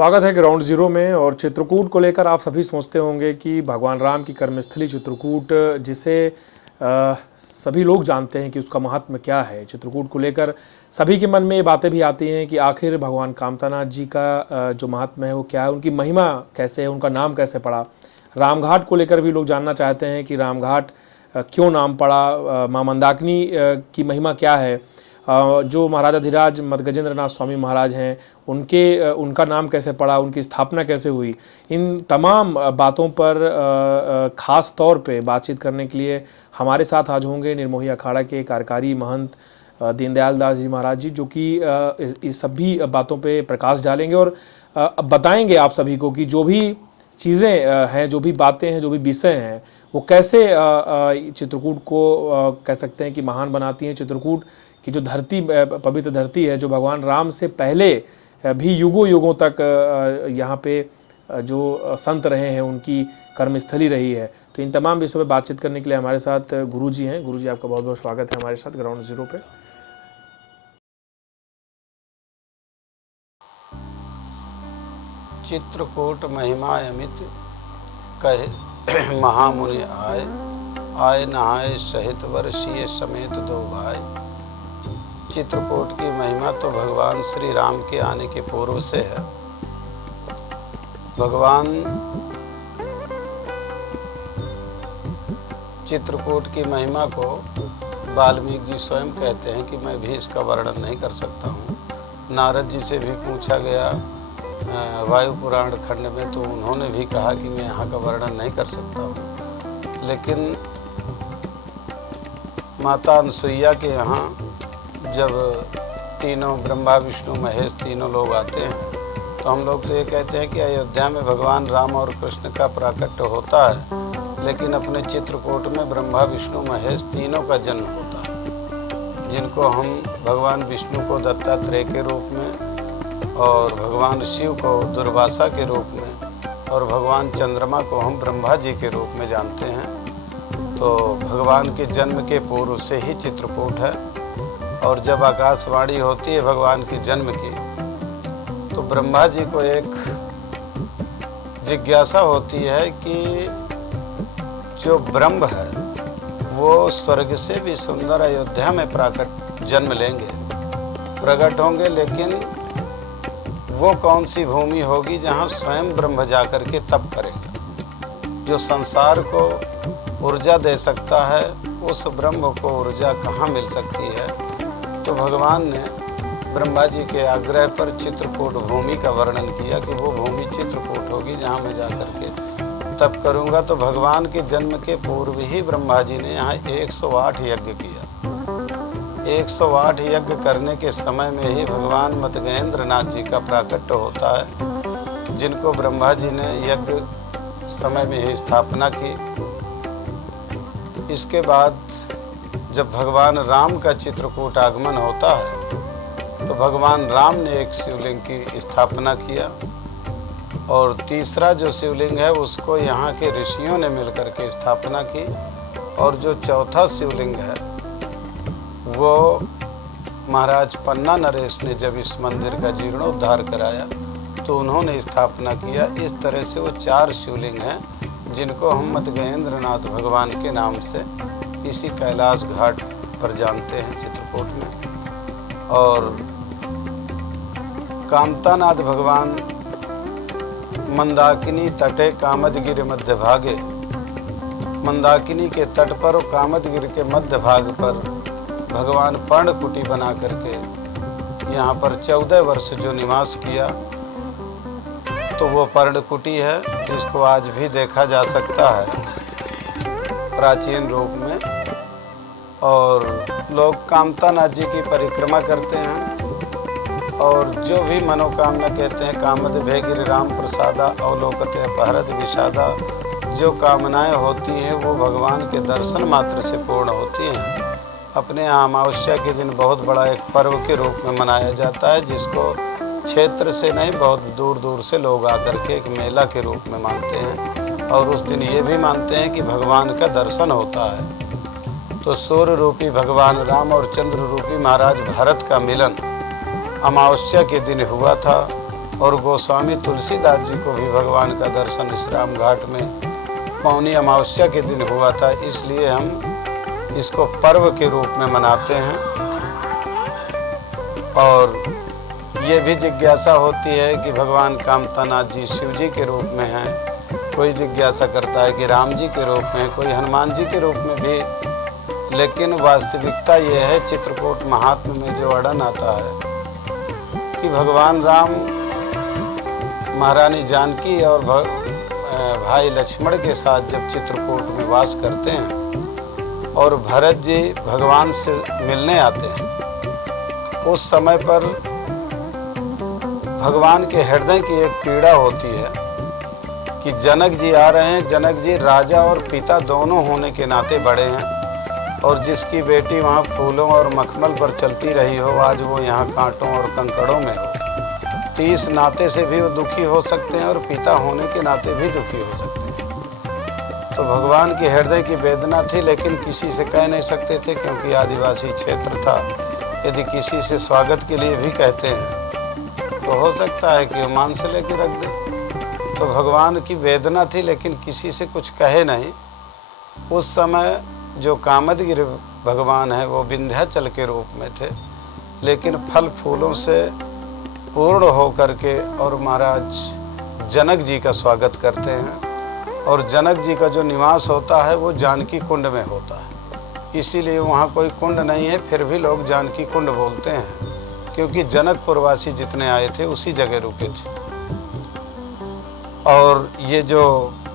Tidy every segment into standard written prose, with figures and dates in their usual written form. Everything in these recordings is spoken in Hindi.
स्वागत है ग्राउंड जीरो में। और चित्रकूट को लेकर आप सभी सोचते होंगे कि भगवान राम की कर्मस्थली चित्रकूट, जिसे सभी लोग जानते हैं कि उसका महात्म्य क्या है। चित्रकूट को लेकर सभी के मन में ये बातें भी आती हैं कि आखिर भगवान कामतानाथ जी का जो महात्म्य है वो क्या है, उनकी महिमा कैसे है, उनका नाम कैसे पड़ा। रामघाट को लेकर भी लोग जानना चाहते हैं कि रामघाट क्यों नाम पड़ा, माँ मंदाकिनी की महिमा क्या है, जो महाराजाधिराज मदगजेंद्र नाथ स्वामी महाराज हैं उनका नाम कैसे पड़ा, उनकी स्थापना कैसे हुई। इन तमाम बातों पर ख़ास तौर पे बातचीत करने के लिए हमारे साथ आज होंगे निर्मोही अखाड़ा के कार्यकारी महंत दीनदयाल दास जी महाराज जी, जो कि इस सभी बातों पे प्रकाश डालेंगे और बताएंगे आप सभी को कि जो भी चीज़ें हैं, जो भी बातें हैं, जो भी विषय हैं, वो कैसे चित्रकूट को कह सकते हैं कि महान बनाती हैं। चित्रकूट की जो धरती, पवित्र धरती है, जो भगवान राम से पहले भी युगों युगों तक यहाँ पे जो संत रहे हैं उनकी कर्मस्थली रही है। तो इन तमाम विषयों पर बातचीत करने के लिए हमारे साथ गुरु जी हैं। गुरु जी, आपका बहुत बहुत स्वागत है हमारे साथ ग्राउंड जीरो पे। चित्रकूट महिमा अमित कहे महामुनि आए, आए नहाए सहित वर्षीय समेत दो भाई। चित्रकूट की महिमा तो भगवान श्री राम के आने के पूर्व से है। भगवान चित्रकूट की महिमा को वाल्मीकि जी स्वयं कहते हैं कि मैं भी इसका वर्णन नहीं कर सकता हूँ। नारद जी से भी पूछा गया वायु पुराण खंड में, तो उन्होंने भी कहा कि मैं यहाँ का वर्णन नहीं कर सकता हूँ। लेकिन माता अनसुईया के यहाँ जब तीनों ब्रह्मा विष्णु महेश तीनों लोग आते हैं, तो हम लोग तो ये कहते हैं कि अयोध्या में भगवान राम और कृष्ण का प्राकट्य होता है, लेकिन अपने चित्रकूट में ब्रह्मा विष्णु महेश तीनों का जन्म होता है, जिनको हम भगवान विष्णु को दत्तात्रेय के रूप में और भगवान शिव को दुर्वासा के रूप में और भगवान चंद्रमा को हम ब्रह्मा जी के रूप में जानते हैं। तो भगवान के जन्म के पूर्व से ही चित्रकूट है। और जब आकाशवाणी होती है भगवान के जन्म की, तो ब्रह्मा जी को एक जिज्ञासा होती है कि जो ब्रह्म है वो स्वर्ग से भी सुंदर अयोध्या में जन्म लेंगे, प्रकट होंगे, लेकिन वो कौन सी भूमि होगी जहाँ स्वयं ब्रह्म जा कर के तप करेंगे। जो संसार को ऊर्जा दे सकता है, उस ब्रह्म को ऊर्जा कहाँ मिल सकती है। तो भगवान ने ब्रह्मा जी के आग्रह पर चित्रकूट भूमि का वर्णन किया कि वो भूमि चित्रकूट होगी जहाँ मैं जा कर के तप करूँगा। तो भगवान के जन्म के पूर्व ही ब्रह्मा जी ने यहाँ 108 यज्ञ किया। 108 यज्ञ करने के समय में ही भगवान मदगजेंद्र नाथ जी का प्राकट्य होता है, जिनको ब्रह्मा जी ने यज्ञ समय में ही स्थापना की। इसके बाद जब भगवान राम का चित्रकूट आगमन होता है, तो भगवान राम ने एक शिवलिंग की स्थापना किया, और तीसरा जो शिवलिंग है उसको यहाँ के ऋषियों ने मिलकर के स्थापना की। और जो चौथा शिवलिंग है वो महाराज पन्ना नरेश ने जब इस मंदिर का जीर्णोद्धार कराया तो उन्होंने स्थापना किया। इस तरह से वो 4 शिवलिंग हैं, जिनको हम मदगजेंद्र नाथ भगवान के नाम से इसी कैलाश घाट पर जानते हैं चित्रकूट में। और कामतानाथ भगवान मंदाकिनी तटे कामदगिरि मध्य भागे, मंदाकिनी के तट पर और कामदगिरि के मध्य भाग पर भगवान पर्णकुटी बना करके यहाँ पर 14 वर्ष जो निवास किया, तो वो पर्णकुटी है, जिसको आज भी देखा जा सकता है प्राचीन रूप में। और लोग कामतानाथ जी की परिक्रमा करते हैं, और जो भी मनोकामना कहते हैं, कामद भय राम प्रसादा अवलोकते अपहरत विषादा, जो कामनाएं होती हैं वो भगवान के दर्शन मात्र से पूर्ण होती हैं। अपने यहाँ अमावस्या के दिन बहुत बड़ा एक पर्व के रूप में मनाया जाता है, जिसको क्षेत्र से नहीं बहुत दूर दूर से लोग आकर के एक मेला के रूप में मानते हैं। और उस दिन ये भी मानते हैं कि भगवान का दर्शन होता है। तो सूर्य रूपी भगवान राम और चंद्र रूपी महाराज भरत का मिलन अमावस्या के दिन हुआ था। और गोस्वामी तुलसीदास जी को भी भगवान का दर्शन इस राम घाट में मौनी अमावस्या के दिन हुआ था, इसलिए हम इसको पर्व के रूप में मनाते हैं। और ये भी जिज्ञासा होती है कि भगवान कामतानाथ जी शिव जी के रूप में हैं, कोई जिज्ञासा करता है कि राम जी के रूप में, कोई हनुमान जी के रूप में भी, लेकिन वास्तविकता ये है चित्रकूट महात्म्य में जो वर्णन आता है कि भगवान राम महारानी जानकी और भाई लक्ष्मण के साथ जब चित्रकूट में वास करते हैं और भरत जी भगवान से मिलने आते हैं, उस समय पर भगवान के हृदय की एक पीड़ा होती है कि जनक जी आ रहे हैं। जनक जी राजा और पिता दोनों होने के नाते बड़े हैं, और जिसकी बेटी वहाँ फूलों और मखमल पर चलती रही हो, आज वो यहाँ कांटों और कंकड़ों में हो। तो इस नाते से भी वो दुखी हो सकते हैं और पिता होने के नाते भी दुखी हो सकते हैं। तो भगवान के हृदय की वेदना थी, लेकिन किसी से कह नहीं सकते थे क्योंकि आदिवासी क्षेत्र था। यदि किसी से स्वागत के लिए भी कहते हैं तो हो सकता है कि वो मान से लेके रख दे। तो भगवान की वेदना थी, लेकिन किसी से कुछ कहे नहीं। उस समय जो कामदगिरि भगवान है वो विंध्याचल के रूप में थे, लेकिन फल फूलों से पूर्ण होकर के और महाराज जनक जी का स्वागत करते हैं। और जनक जी का जो निवास होता है वो जानकी कुंड में होता है, इसीलिए वहाँ कोई कुंड नहीं है, फिर भी लोग जानकी कुंड बोलते हैं, क्योंकि जनकपुरवासी जितने आए थे उसी जगह रुके थे। और ये जो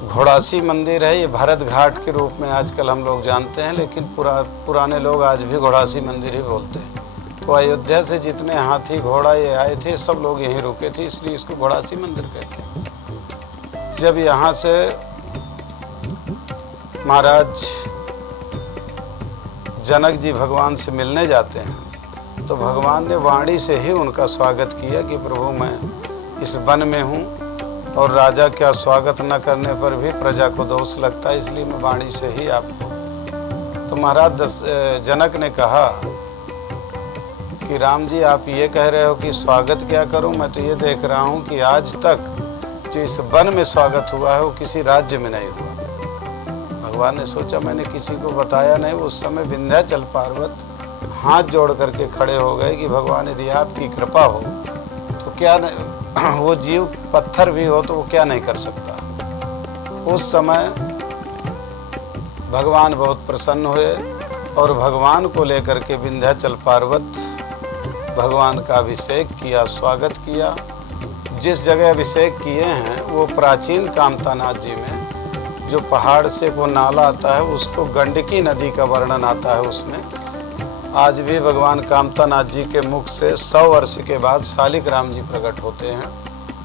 घोड़ासी मंदिर है ये भरत घाट के रूप में आजकल हम लोग जानते हैं, लेकिन पुराने लोग आज भी घोड़ासी मंदिर ही बोलते हैं। तो अयोध्या से जितने हाथी घोड़ा ये आए थे सब लोग यहीं रुके थे, इसलिए इसको घोड़ासी मंदिर कहते हैं। जब यहाँ से महाराज जनक जी भगवान से मिलने जाते हैं तो भगवान ने वाणी से ही उनका स्वागत किया कि प्रभु मैं इस वन में हूँ और राजा का स्वागत न करने पर भी प्रजा को दोष लगता है, इसलिए मैं वाणी से ही आपको। तो महाराज जनक ने कहा कि राम जी आप ये कह रहे हो कि स्वागत क्या करूं, मैं तो ये देख रहा हूं कि आज तक जो इस वन में स्वागत हुआ है वो किसी राज्य में नहीं हुआ। भगवान ने सोचा मैंने किसी को बताया नहीं। उस समय विंध्याचल पर्वत हाथ जोड़ करके खड़े हो गए कि भगवान यदि आपकी कृपा हो तो क्या नहीं, वो जीव पत्थर भी हो तो वो क्या नहीं कर सकता। उस समय भगवान बहुत प्रसन्न हुए और भगवान को लेकर के विंध्याचल पर्वत भगवान का अभिषेक किया, स्वागत किया। जिस जगह अभिषेक किए हैं वो प्राचीन कामतानाथ जी में जो पहाड़ से वो नाला आता है उसको गंडकी नदी का वर्णन आता है। उसमें आज भी भगवान कामतानाथ जी के मुख से 100 वर्ष के बाद शालिग्राम जी प्रकट होते हैं,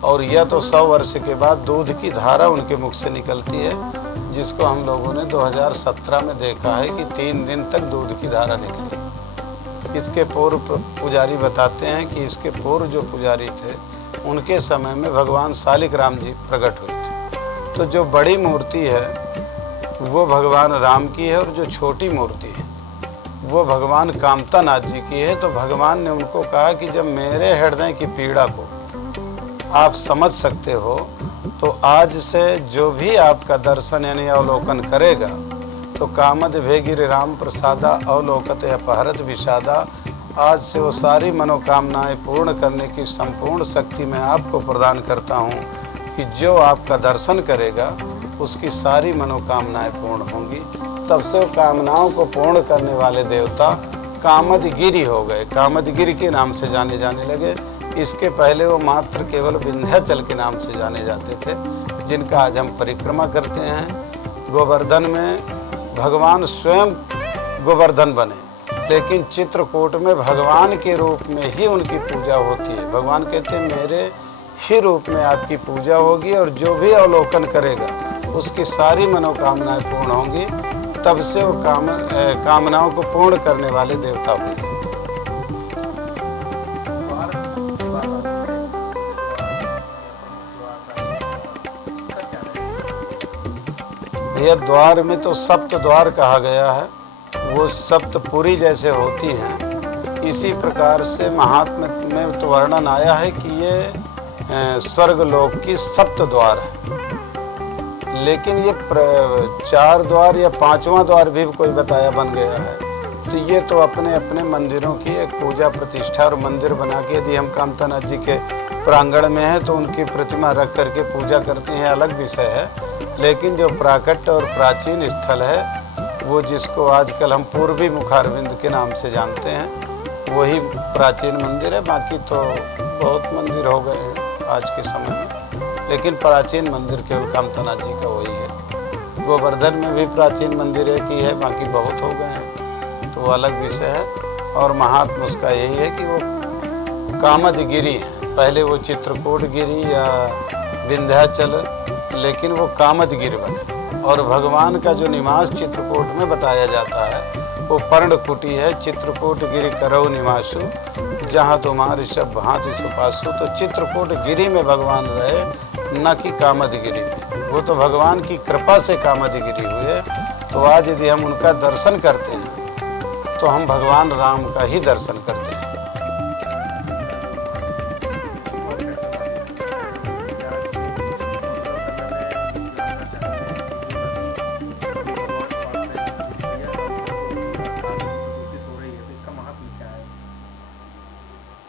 और यह तो 100 वर्ष के बाद दूध की धारा उनके मुख से निकलती है, जिसको हम लोगों ने 2017 में देखा है कि 3 दिन तक दूध की धारा निकली। इसके पूर्व पुजारी बताते हैं कि इसके पूर्व जो पुजारी थे उनके समय में भगवान शालिग्राम जी प्रकट हुए थे। तो जो बड़ी मूर्ति है वो भगवान राम की है, और जो छोटी मूर्ति है वो भगवान कामतानाथ जी की है। तो भगवान ने उनको कहा कि जब मेरे हृदय की पीड़ा को आप समझ सकते हो तो आज से जो भी आपका दर्शन यानी अवलोकन करेगा तो कामद भेगिर राम प्रसादा अवलोकत अपहरत विषादा, आज से वो सारी मनोकामनाएं पूर्ण करने की संपूर्ण शक्ति मैं आपको प्रदान करता हूँ कि जो आपका दर्शन करेगा उसकी सारी मनोकामनाएं पूर्ण होंगी। तब से वो कामनाओं को पूर्ण करने वाले देवता कामदगिरि हो गए, कामदगिरि के नाम से जाने लगे। इसके पहले वो मात्र केवल विंध्याचल के नाम से जाने जाते थे, जिनका आज हम परिक्रमा करते हैं। गोवर्धन में भगवान स्वयं गोवर्धन बने, लेकिन चित्रकूट में भगवान के रूप में ही उनकी पूजा होती है। भगवान कहते हैं मेरे ही रूप में आपकी पूजा होगी और जो भी अवलोकन करेगा उसकी सारी मनोकामनाएं पूर्ण होंगी। तब से वो कामनाओं को पूर्ण करने वाले देवता हुए। यह द्वार में तो सप्त द्वार कहा गया है, वो सप्तपुरी जैसे होती हैं। इसी प्रकार से महात्म्य में तो वर्णन आया है कि ये स्वर्ग लोक की 7 द्वार है। लेकिन ये 4 द्वार या 5वां द्वार भी कोई बताया बन गया है। तो ये तो अपने अपने मंदिरों की एक पूजा प्रतिष्ठा और मंदिर बना के, यदि हम कामतानाथ जी के प्रांगण में हैं तो उनकी प्रतिमा रख करके पूजा करते हैं, अलग विषय है। लेकिन जो प्राकट और प्राचीन स्थल है वो जिसको आजकल हम पूर्वी मुखारविंद के नाम से जानते हैं, वही प्राचीन मंदिर है। बाकी तो बहुत मंदिर हो गए हैं आज के समय में, लेकिन प्राचीन मंदिर केवल कामतानाथ जी का वही है। गोवर्धन में भी प्राचीन मंदिर एक ही है, बाकी बहुत हो गए हैं, तो वो अलग विषय है। और महात्मा उसका यही है कि वो कामदगिरी है। पहले वो चित्रकूट गिरी या विंध्याचल, लेकिन वो कामदगिरी बने। और भगवान का जो निवास चित्रकूट में बताया जाता है वो पर्णकुटी है। चित्रकूट गिरि करौ निवासु, जहाँ तुम्हारे सब भांति सुपासु। तो चित्रकूट गिरी में भगवान रहे, न कि कामदगिरी में। वो तो भगवान की कृपा से कामदगिरी हुए। तो आज यदि हम उनका दर्शन करते हैं तो हम भगवान राम का ही दर्शन करते हैं।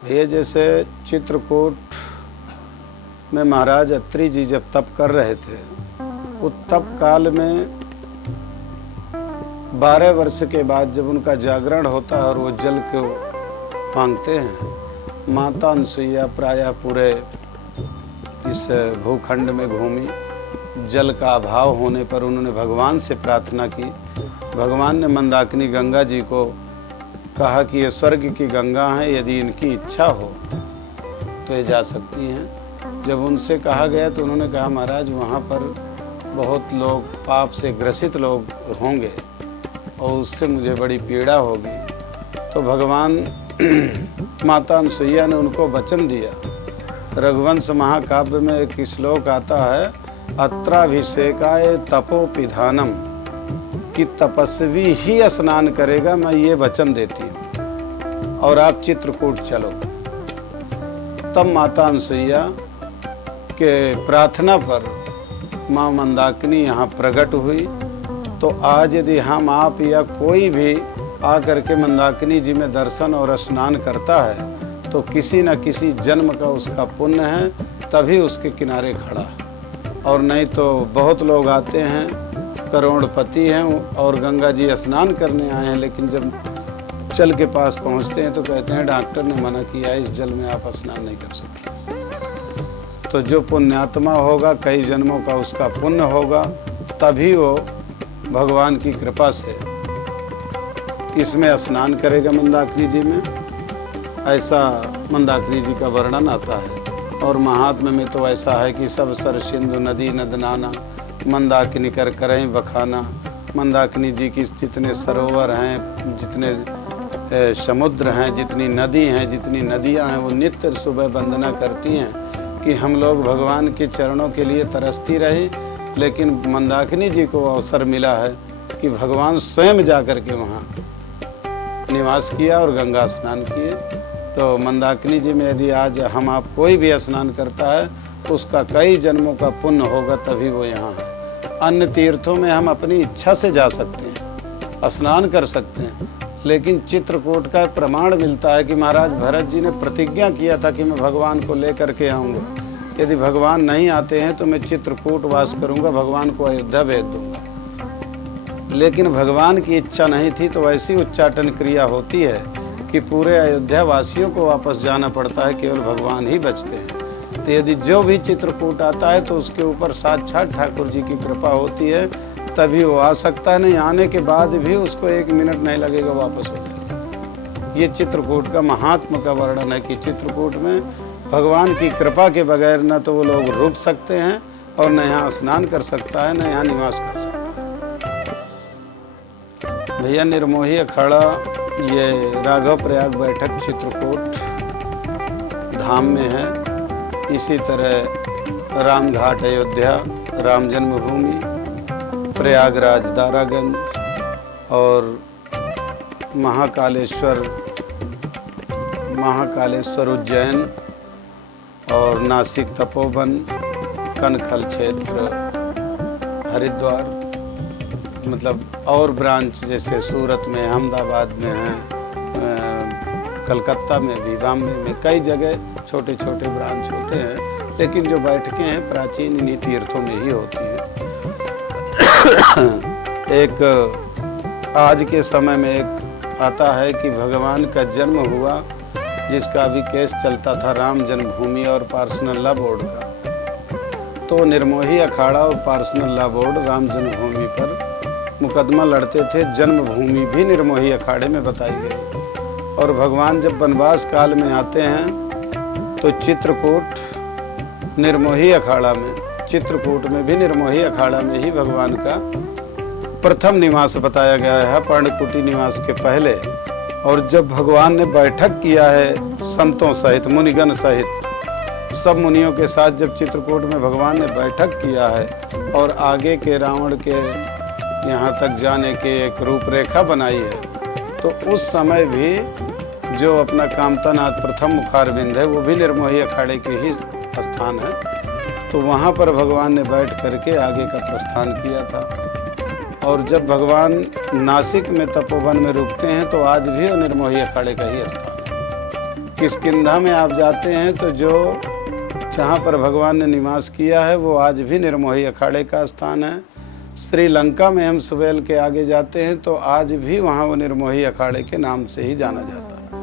भैया जैसे चित्रकूट में महाराज अत्रि जी जब तप कर रहे थे, उस तप काल में 12 वर्ष के बाद जब उनका जागरण होता है और वो जल को मांगते हैं, माता अनसुईया प्रायः पूरे इस भूखंड में घूमी। जल का अभाव होने पर उन्होंने भगवान से प्रार्थना की। भगवान ने मंदाकिनी गंगा जी को कहा कि ये स्वर्ग की गंगा है, यदि इनकी इच्छा हो तो ये जा सकती हैं। जब उनसे कहा गया तो उन्होंने कहा महाराज वहाँ पर बहुत लोग पाप से ग्रसित लोग होंगे और उससे मुझे बड़ी पीड़ा होगी। तो भगवान माता अनसुईया ने उनको वचन दिया। रघुवंश महाकाव्य में एक श्लोक आता है, अत्राभिषेकाय तपोपिधानम, कि तपस्वी ही स्नान करेगा, मैं ये वचन देती हूँ, और आप चित्रकूट चलो। तब माता अनसुईया के प्रार्थना पर माँ मंदाकिनी यहाँ प्रकट हुई। तो आज यदि हम आप या कोई भी आकर के मंदाकिनी जी में दर्शन और स्नान करता है तो किसी न किसी जन्म का उसका पुण्य है, तभी उसके किनारे खड़ा है। और नहीं तो बहुत लोग आते हैं, करोड़पति हैं और गंगा जी स्नान करने आए हैं, लेकिन जब जल के पास पहुंचते हैं तो कहते हैं डॉक्टर ने मना किया, इस जल में आप स्नान नहीं कर सकते। तो जो पुण्यात्मा होगा, कई जन्मों का उसका पुण्य होगा, तभी वो भगवान की कृपा से इसमें स्नान करेगा मंदाकिनी जी में। ऐसा मंदाकिनी जी का वर्णन आता है। और महात्म्य में तो ऐसा है कि सब सर सिंधु नदी नद नाना, मंदाकिनी कर करें बखाना। मंदाकिनी जी की जितने सरोवर हैं, जितने समुद्र हैं, जितनी नदी हैं, जितनी नदियां हैं, वो नित्य सुबह वंदना करती हैं कि हम लोग भगवान के चरणों के लिए तरसती रही। लेकिन मंदाकिनी जी को अवसर मिला है कि भगवान स्वयं जा कर के वहाँ निवास किया और गंगा स्नान किए। तो मंदाकिनी जी में यदि आज हम आप कोई भी स्नान करता है तो उसका कई जन्मों का पुण्य होगा, तभी वो यहाँ है। अन्य तीर्थों में हम अपनी इच्छा से जा सकते हैं, स्नान कर सकते हैं, लेकिन चित्रकूट का प्रमाण मिलता है कि महाराज भरत जी ने प्रतिज्ञा किया था कि मैं भगवान को लेकर के आऊँगा। यदि भगवान नहीं आते हैं तो मैं चित्रकूट वास करूँगा, भगवान को अयोध्या भेज दूँगा। लेकिन भगवान की इच्छा नहीं थी, तो ऐसी उच्चाटन क्रिया होती है कि पूरे अयोध्या वासियों को वापस जाना पड़ता है, केवल भगवान ही बचते हैं। तो यदि जो भी चित्रकूट आता है तो उसके ऊपर साक्षात ठाकुर जी की कृपा होती है, तभी वो आ सकता है। नहीं आने के बाद भी उसको 1 मिनट नहीं लगेगा, वापस हो जाएगा। ये चित्रकूट का महात्मा का वर्णन है कि चित्रकूट में भगवान की कृपा के बगैर न तो वो लोग रुक सकते हैं और न यहाँ स्नान कर सकता है, न यहाँ निवास कर सकता है। भैया निर्मोही अखाड़ा ये राघव प्रयाग बैठक चित्रकूट धाम में है। इसी तरह रामघाट अयोध्या, राम जन्मभूमि, प्रयागराज दारागंज और महाकालेश्वर उज्जैन और नासिक तपोवन, कनखल क्षेत्र, हरिद्वार, मतलब और ब्रांच जैसे सूरत में, अहमदाबाद में हैं, कलकत्ता में भी, बॉम्बे में, कई जगह छोटे छोटे ब्रांच होते हैं, लेकिन जो बैठकें हैं प्राचीन इन्हीं तीर्थों में ही होती हैं। एक आज के समय में एक आता है कि भगवान का जन्म हुआ, जिसका अभी केस चलता था राम जन्मभूमि और पार्सनल लॉ बोर्ड का। तो निर्मोही अखाड़ा और पार्सनल लॉ बोर्ड राम जन्मभूमि पर मुकदमा लड़ते थे। जन्मभूमि भी निर्मोही अखाड़े में बताई गई। और भगवान जब वनवास काल में आते हैं तो चित्रकूट निर्मोही अखाड़ा में, चित्रकूट में भी निर्मोही अखाड़ा में ही भगवान का प्रथम निवास बताया गया है, पर्णकुटी निवास के पहले। और जब भगवान ने बैठक किया है संतों सहित, मुनिगण सहित, सब मुनियों के साथ जब चित्रकूट में भगवान ने बैठक किया है और आगे के रावण के यहाँ तक जाने के एक रूपरेखा बनाई है, तो उस समय भी जो अपना कामतानाथ प्रथम मुखारविंद है वो भी निर्मोही अखाड़े के ही स्थान है। तो वहाँ पर भगवान ने बैठ करके आगे का प्रस्थान किया था। और जब भगवान नासिक में तपोवन में रुकते हैं तो आज भी वो निर्मोही अखाड़े का ही स्थान है। किष्किंधा में आप जाते हैं तो जो जहाँ पर भगवान ने निवास किया है वो आज भी निर्मोही अखाड़े का स्थान है। श्रीलंका में हम सुबेल के आगे जाते हैं तो आज भी वहाँ वो निर्मोही अखाड़े के नाम से ही जाना जाता है।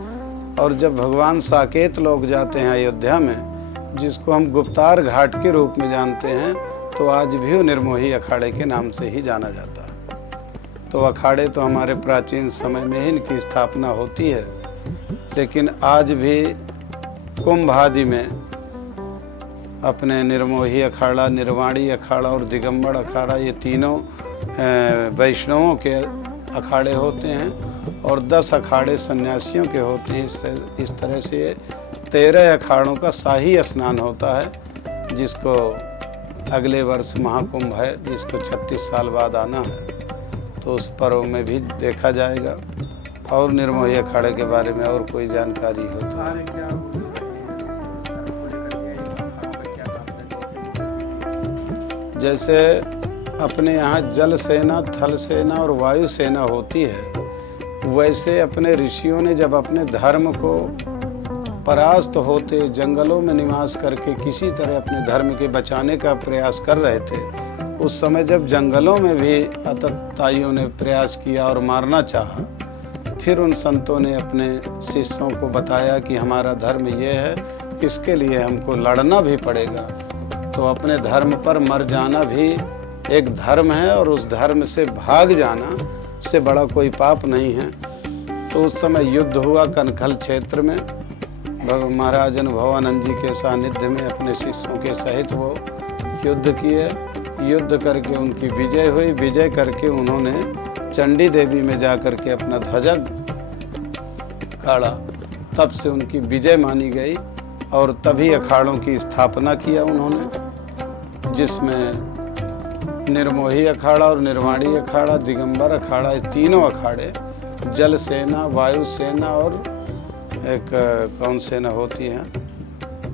और जब भगवान साकेत लोग जाते हैं अयोध्या में, जिसको हम गुप्तार घाट के रूप में जानते हैं, तो आज भी वो निर्मोही अखाड़े के नाम से ही जाना जाता है। तो अखाड़े तो हमारे प्राचीन समय में ही इनकी स्थापना होती है, लेकिन आज भी कुंभ आदि में अपने निर्मोही अखाड़ा, निर्वाणी अखाड़ा और दिगंबर अखाड़ा, ये तीनों वैष्णवों के अखाड़े होते हैं और 10 अखाड़े सन्यासियों के होते हैं। इस तरह से 13 अखाड़ों का शाही स्नान होता है, जिसको अगले वर्ष महाकुंभ है, जिसको 36 साल बाद आना है, तो उस पर्व में भी देखा जाएगा। और निर्मोही अखाड़े के बारे में और कोई जानकारी हो तो जैसे अपने यहाँ जल सेना, थल सेना और वायु सेना होती है, वैसे अपने ऋषियों ने जब अपने धर्म को परास्त होते जंगलों में निवास करके किसी तरह अपने धर्म के बचाने का प्रयास कर रहे थे, उस समय जब जंगलों में भी आतताइयों ने प्रयास किया और मारना चाहा, फिर उन संतों ने अपने शिष्यों को बताया कि हमारा धर्म ये है, इसके लिए हमको लड़ना भी पड़ेगा। तो अपने धर्म पर मर जाना भी एक धर्म है और उस धर्म से भाग जाना से बड़ा कोई पाप नहीं है। तो उस समय युद्ध हुआ कनखल क्षेत्र में। महाराज अनुभवानंद जी के सानिध्य में अपने शिष्यों के सहित वो युद्ध किए। युद्ध करके उनकी विजय हुई। विजय करके उन्होंने चंडी देवी में जा कर के अपना ध्वजा गाड़ा। तब से उनकी विजय मानी गई और तभी अखाड़ों की स्थापना किया उन्होंने, जिसमें निर्मोही अखाड़ा और निर्वाणी अखाड़ा, दिगंबर अखाड़ा, ये तीनों अखाड़े, जल सेना, वायु सेना और एक कौन सेना होती है,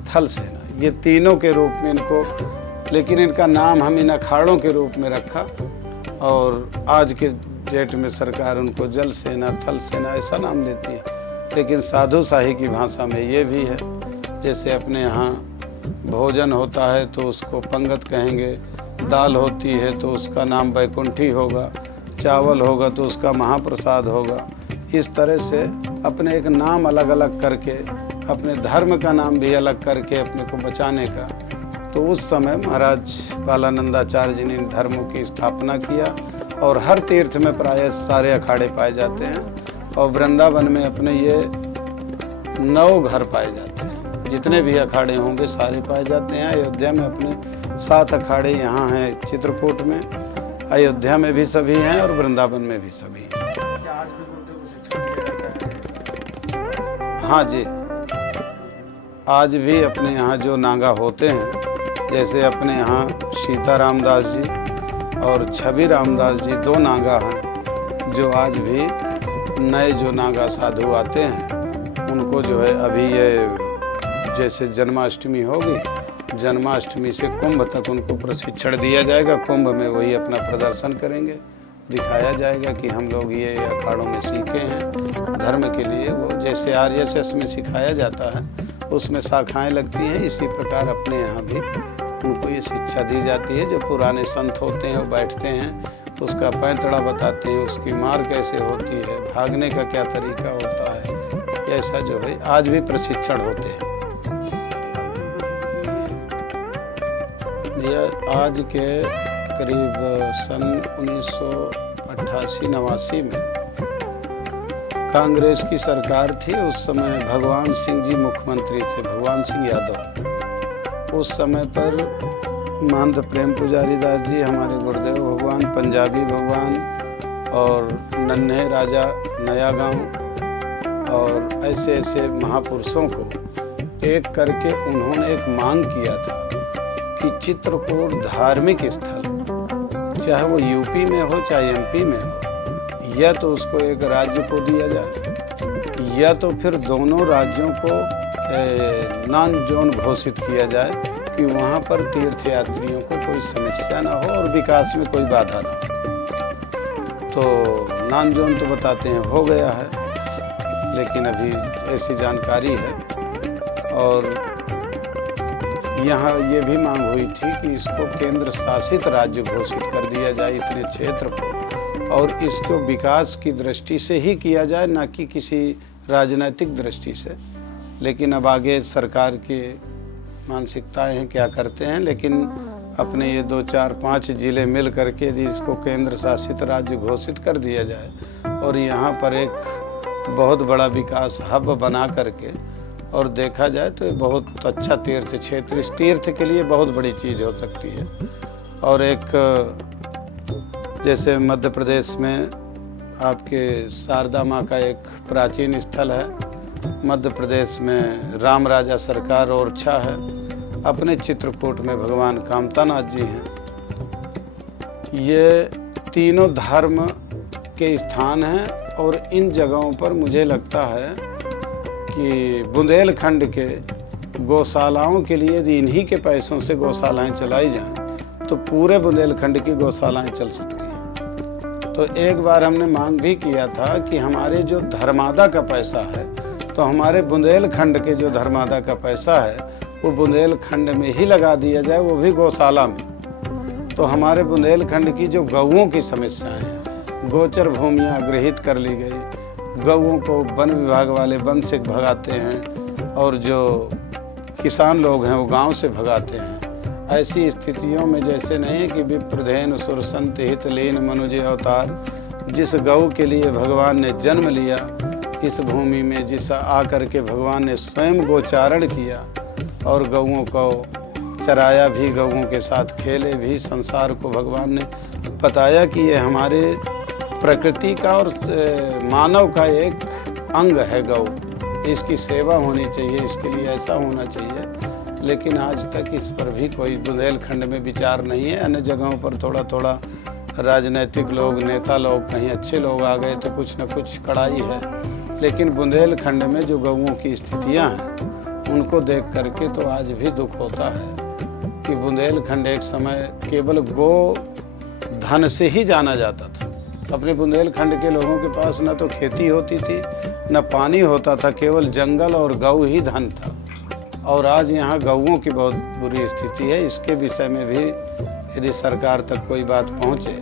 थल सेना, ये तीनों के रूप में इनको, लेकिन इनका नाम हम इन अखाड़ों के रूप में रखा। और आज के डेट में सरकार उनको जल सेना, थल सेना ऐसा नाम लेती है, लेकिन साधु शाही की भाषा में ये भी है। जैसे अपने यहाँ भोजन होता है तो उसको पंगत कहेंगे, दाल होती है तो उसका नाम बैकुंठी होगा, चावल होगा तो उसका महाप्रसाद होगा। इस तरह से अपने एक नाम अलग अलग करके, अपने धर्म का नाम भी अलग करके अपने को बचाने का। तो उस समय महाराज बालानंदाचार्य जी ने धर्मों की स्थापना किया और हर तीर्थ में प्रायः सारे अखाड़े पाए जाते हैं। और वृंदावन में अपने ये 9 घर पाए जाते हैं। जितने भी अखाड़े होंगे सारे पाए जाते हैं। अयोध्या में अपने 7 अखाड़े यहाँ हैं, चित्रकूट में, अयोध्या में भी सभी हैं और वृंदावन में भी सभी हैं। हाँ जी, आज भी अपने यहाँ जो नागा होते हैं, जैसे अपने यहाँ सीता रामदास जी और छवि रामदास जी 2 नागा हैं, जो आज भी नए जो नागा साधु आते हैं उनको जो है अभी ये जैसे जन्माष्टमी होगी, जन्माष्टमी से कुंभ तक उनको प्रशिक्षण दिया जाएगा। कुंभ में वही अपना प्रदर्शन करेंगे, दिखाया जाएगा कि हम लोग ये अखाड़ों में सीखे हैं धर्म के लिए। वो जैसे RSS में सिखाया जाता है उसमें शाखाएं लगती हैं, इसी प्रकार अपने यहाँ भी उनको ये शिक्षा दी जाती है। जो पुराने संत होते हैं वो बैठते हैं, उसका पैंतड़ा बताते हैं, उसकी मार कैसे होती है, भागने का क्या तरीका होता है, ऐसा जो है आज भी प्रशिक्षण होते हैं। यह आज के करीब सन 1988-89 में कांग्रेस की सरकार थी। उस समय भगवान सिंह जी मुख्यमंत्री थे, भगवान सिंह यादव। उस समय पर महंत प्रेम पुजारी दास जी, हमारे गुरुदेव भगवान, पंजाबी भगवान और नन्हे राजा नया गांव और ऐसे ऐसे महापुरुषों को एक करके उन्होंने एक मांग किया था कि चित्रकूट धार्मिक स्थल, चाहे वो यूपी में हो चाहे MP में हो, या तो उसको एक राज्य को दिया जाए या तो फिर दोनों राज्यों को नॉन जोन घोषित किया जाए कि वहाँ पर तीर्थयात्रियों को कोई समस्या ना हो और विकास में कोई बाधा ना हो। तो नॉन जोन तो बताते हैं हो गया है, लेकिन अभी ऐसी जानकारी है। और यहाँ ये भी मांग हुई थी कि इसको केंद्र शासित राज्य घोषित कर दिया जाए इतने क्षेत्र को, और इसको विकास की दृष्टि से ही किया जाए, ना कि किसी राजनीतिक दृष्टि से। लेकिन अब आगे सरकार के मानसिकताएं हैं, क्या करते हैं। लेकिन अपने ये 2, 4, 5 जिले मिल करके यदि इसको केंद्र शासित राज्य घोषित कर दिया जाए और यहाँ पर एक बहुत बड़ा विकास हब बना करके और देखा जाए तो ये बहुत अच्छा तीर्थ क्षेत्र, इस तीर्थ के लिए बहुत बड़ी चीज़ हो सकती है। और एक जैसे मध्य प्रदेश में आपके शारदा माँ का एक प्राचीन स्थल है, मध्य प्रदेश में राम राजा सरकार ओरछा है, अपने चित्रकूट में भगवान कामतानाथ जी हैं। ये तीनों धर्म के स्थान हैं और इन जगहों पर मुझे लगता है कि बुंदेलखंड के गौशालाओं के लिए यदि इन्हीं के पैसों से गौशालाएं चलाई जाएं तो पूरे बुंदेलखंड की गौशालाएं चल सकती हैं। तो एक बार हमने मांग भी किया था कि हमारे जो धर्मादा का पैसा है, तो हमारे बुंदेलखंड के जो धर्मादा का पैसा है वो बुंदेलखंड में ही लगा दिया जाए, वो भी गौशाला में। तो हमारे बुंदेलखंड की जो गौओं की समस्याएं हैं, गोचर भूमियाँ गृहीत कर ली गई, गौओं को वन विभाग वाले वन से भगाते हैं और जो किसान लोग हैं वो गांव से भगाते हैं। ऐसी स्थितियों में जैसे नहीं है कि विप्रधेन सुरसंत हित लीन मनुज अवतार, जिस गौ के लिए भगवान ने जन्म लिया इस भूमि में, जिस आकर के भगवान ने स्वयं गोचारण किया और गौओं को चराया भी, गौओं के साथ खेले भी, संसार को भगवान ने बताया कि ये हमारे प्रकृति का और मानव का एक अंग है गौ, इसकी सेवा होनी चाहिए, इसके लिए ऐसा होना चाहिए। लेकिन आज तक इस पर भी कोई बुंदेलखंड में विचार नहीं है। अन्य जगहों पर थोड़ा थोड़ा राजनीतिक लोग, नेता लोग, कहीं अच्छे लोग आ गए तो कुछ न कुछ कड़ाई है, लेकिन बुंदेलखंड में जो गौओं की स्थितियां हैं उनको देख करके तो आज भी दुख होता है कि बुंदेलखंड एक समय केवल गो धन से ही जाना जाता था। अपने बुंदेलखंड के लोगों के पास न तो खेती होती थी न पानी होता था, केवल जंगल और गौ ही धन था। और आज यहाँ गौओं की बहुत बुरी स्थिति है। इसके विषय में भी यदि सरकार तक कोई बात पहुँचे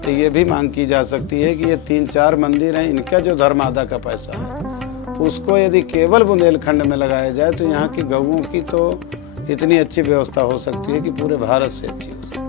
तो ये भी मांग की जा सकती है कि ये 3-4 मंदिर हैं, इनका जो धर्मादा का पैसा है उसको यदि केवल बुंदेलखंड में लगाया जाए तो यहाँ की गौओं की तो इतनी अच्छी व्यवस्था हो सकती है कि पूरे भारत से अच्छी हो सकती है।